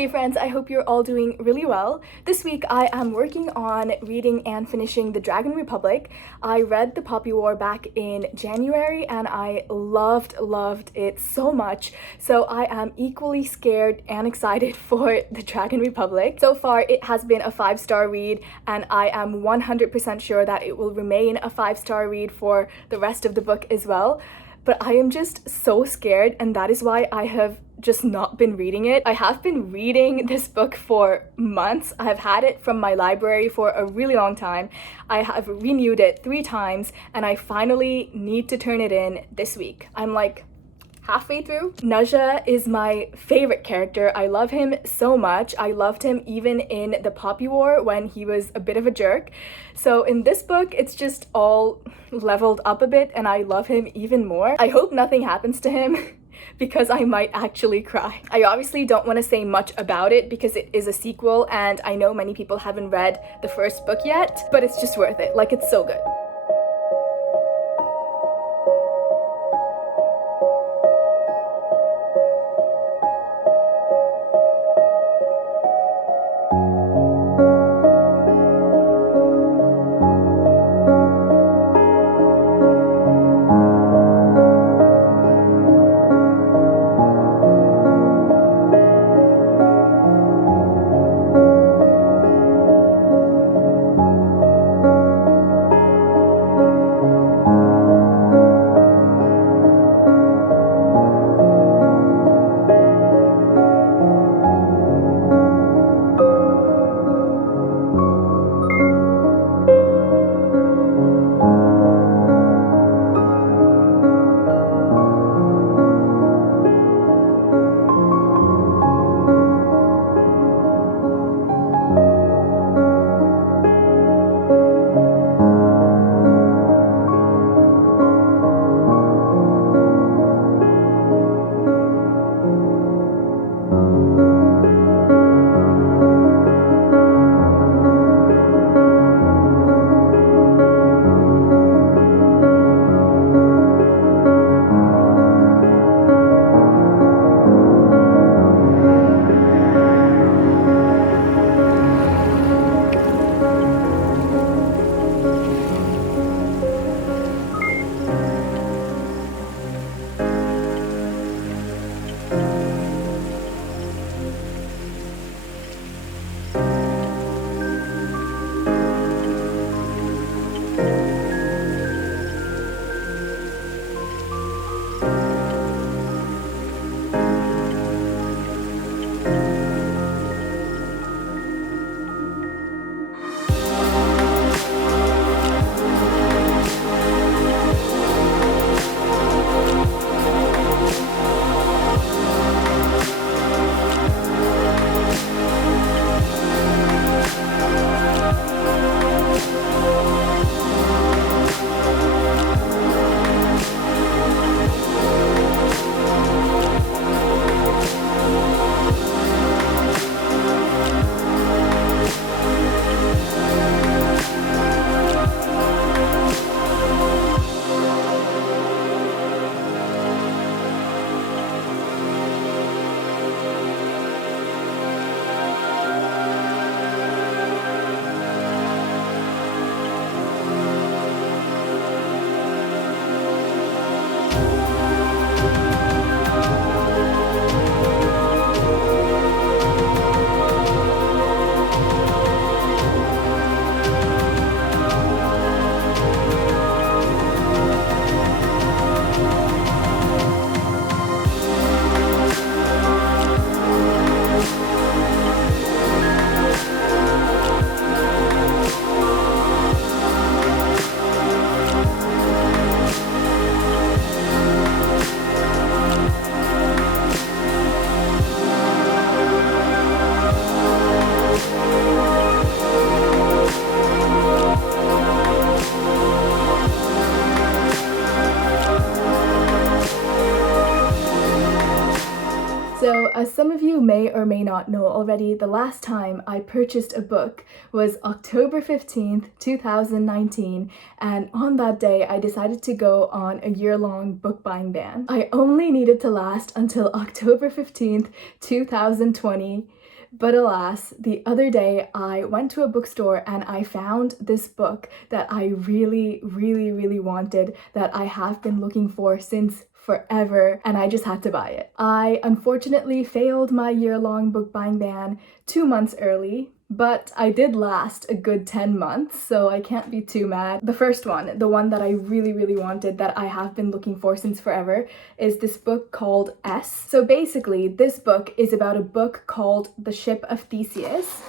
Hey friends, I hope you're all doing really well. This week I am working on reading and finishing The Dragon Republic. I read The Poppy War back in January and I loved it so much. So I am equally scared and excited for The Dragon Republic. So far it has been a 5-star read and I am 100% sure that it will remain a 5-star read for the rest of the book as well. But I am just so scared, and that is why I have just not been reading it. I have been reading this book for months. I have had it from my library for a really long time. I have renewed it 3 times and I finally need to turn it in this week. I'm like halfway through. Naja is my favorite character. I love him so much. I loved him even in the Poppy War when he was a bit of a jerk. So in this book, it's just all leveled up a bit and I love him even more. I hope nothing happens to him because I might actually cry. I obviously don't want to say much about it because it is a sequel and I know many people haven't read the first book yet, but it's just worth it. Like, it's so good. So, as some of you may or may not know already, the last time I purchased a book was October 15th, 2019, and on that day I decided to go on a year-long book buying ban. I only needed to last until October 15th, 2020 But alas, the other day I went to a bookstore and I found this book that I really, really, really wanted, that I have been looking for since forever, and I just had to buy it. I unfortunately failed my year-long book buying ban 2 months early, but I did last a good 10 months, so I can't be too mad. The first one, the one that I really, really wanted, that I have been looking for since forever, is this book called S. So basically, this book is about a book called The Ship of Theseus.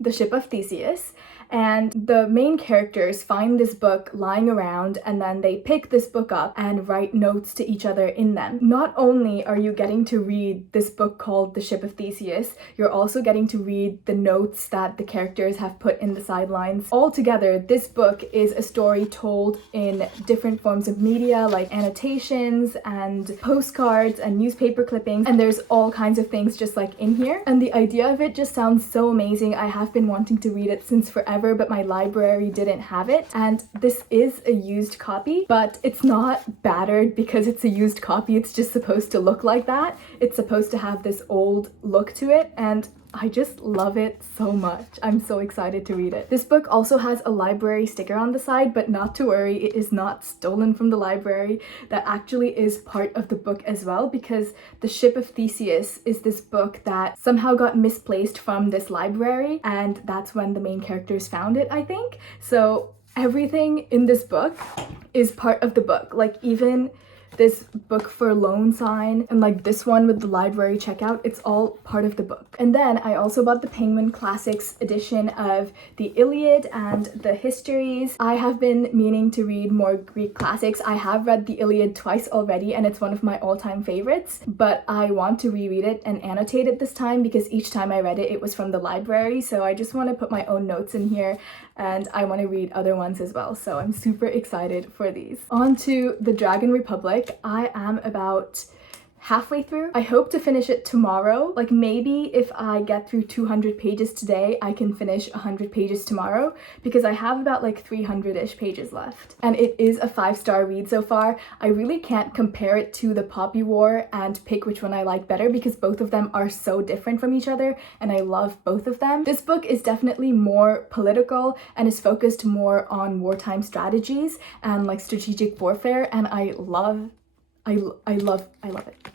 The Ship of Theseus. And the main characters find this book lying around, and then they pick this book up and write notes to each other in them. Not only are you getting to read this book called The Ship of Theseus, you're also getting to read the notes that the characters have put in the sidelines. Altogether, this book is a story told in different forms of media, like annotations and postcards and newspaper clippings, and there's all kinds of things just like in here. And the idea of it just sounds so amazing. I have been wanting to read it since forever, but my library didn't have it. And this is a used copy, but it's not battered because it's a used copy. It's just supposed to look like that. It's supposed to have this old look to it, and I just love it so much. I'm so excited to read it. This book also has a library sticker on the side, but not to worry, it is not stolen from the library. That actually is part of the book as well, because The Ship of Theseus is this book that somehow got misplaced from this library, and that's when the main characters found it, I think. So everything in this book is part of the book. Like even this book for loan sign and like this one with the library checkout, it's all part of the book. And then I also bought the Penguin Classics edition of the Iliad and the Histories. I have been meaning to read more Greek classics. I have read the Iliad twice already and it's one of my all-time favorites, but I want to reread it and annotate it this time because each time I read it, it was from the library. So I just want to put my own notes in here, and I want to read other ones as well. So I'm super excited for these. On to the Dragon Republic. I am about halfway through. I hope to finish it tomorrow. Like maybe if I get through 200 pages today, I can finish 100 pages tomorrow, because I have about like 300-ish pages left. And it is a 5-star read so far. I really can't compare it to the Poppy War and pick which one I like better, because both of them are so different from each other and I love both of them. This book is definitely more political and is focused more on wartime strategies and like strategic warfare, and I love it.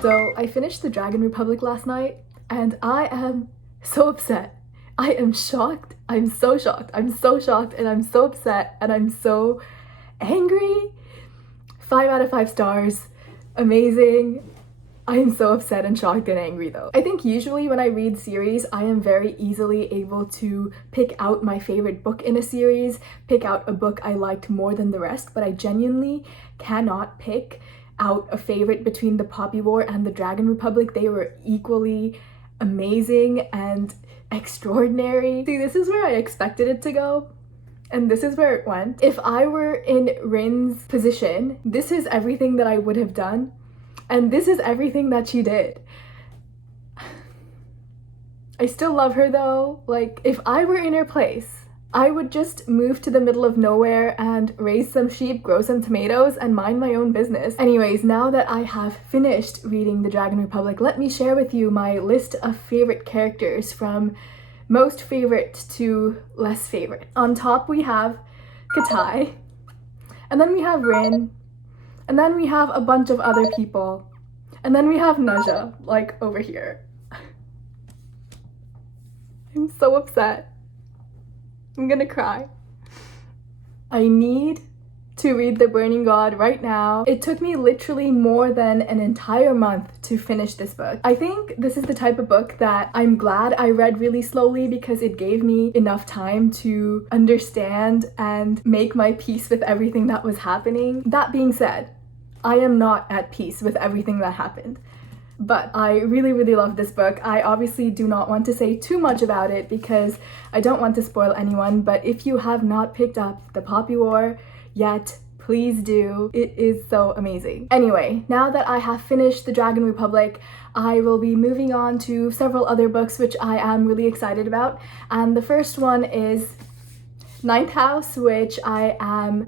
So I finished the Dragon Republic last night and I am so upset. I am shocked. I'm so shocked. I'm so shocked and I'm so upset and I'm so angry. 5 out of 5 stars. Amazing. I am so upset and shocked and angry though. I think usually when I read series, I am very easily able to pick out my favorite book in a series, pick out a book I liked more than the rest, but I genuinely cannot pick out a favorite between the Poppy War and the Dragon Republic. They were equally amazing and extraordinary. See, this is where I expected it to go, and this is where it went. If I were in Rin's position, this is everything that I would have done, and this is everything that she did. I still love her though. Like, if I were in her place, I would just move to the middle of nowhere and raise some sheep, grow some tomatoes, and mind my own business. Anyways, now that I have finished reading The Dragon Republic, let me share with you my list of favorite characters from most favorite to less favorite. On top we have Katai, and then we have Rin, and then we have a bunch of other people, and then we have Naja, like over here. I'm so upset. I'm gonna cry. I need to read The Burning God right now. It took me literally more than an entire month to finish this book. I think this is the type of book that I'm glad I read really slowly because it gave me enough time to understand and make my peace with everything that was happening. That being said, I am not at peace with everything that happened. But I really, really love this book. I obviously do not want to say too much about it because I don't want to spoil anyone, but if you have not picked up The Poppy War yet, please do. It is so amazing. Anyway, now that I have finished The Dragon Republic, I will be moving on to several other books which I am really excited about. And the first one is Ninth House, which I am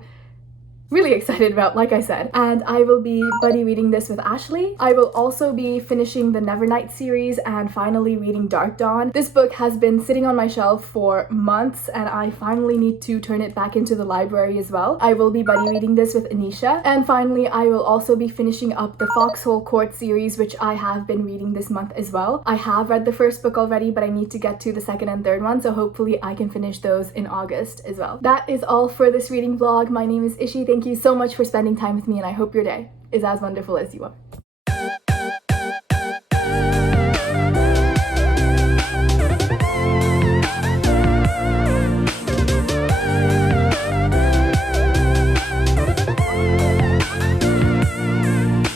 really excited about, like I said, and I will be buddy reading this with Ashley. I will also be finishing the Nevernight series and finally reading Dark Dawn. This book has been sitting on my shelf for months and I finally need to turn it back into the library as well. I will be buddy reading this with Anisha, and finally I will also be finishing up the Foxhole Court series, which I have been reading this month as well. I have read the first book already, but I need to get to the second and third one, so hopefully I can finish those in August as well. That is all for this reading vlog. My name is Ishi. Thank you so much for spending time with me, and I hope your day is as wonderful as you are.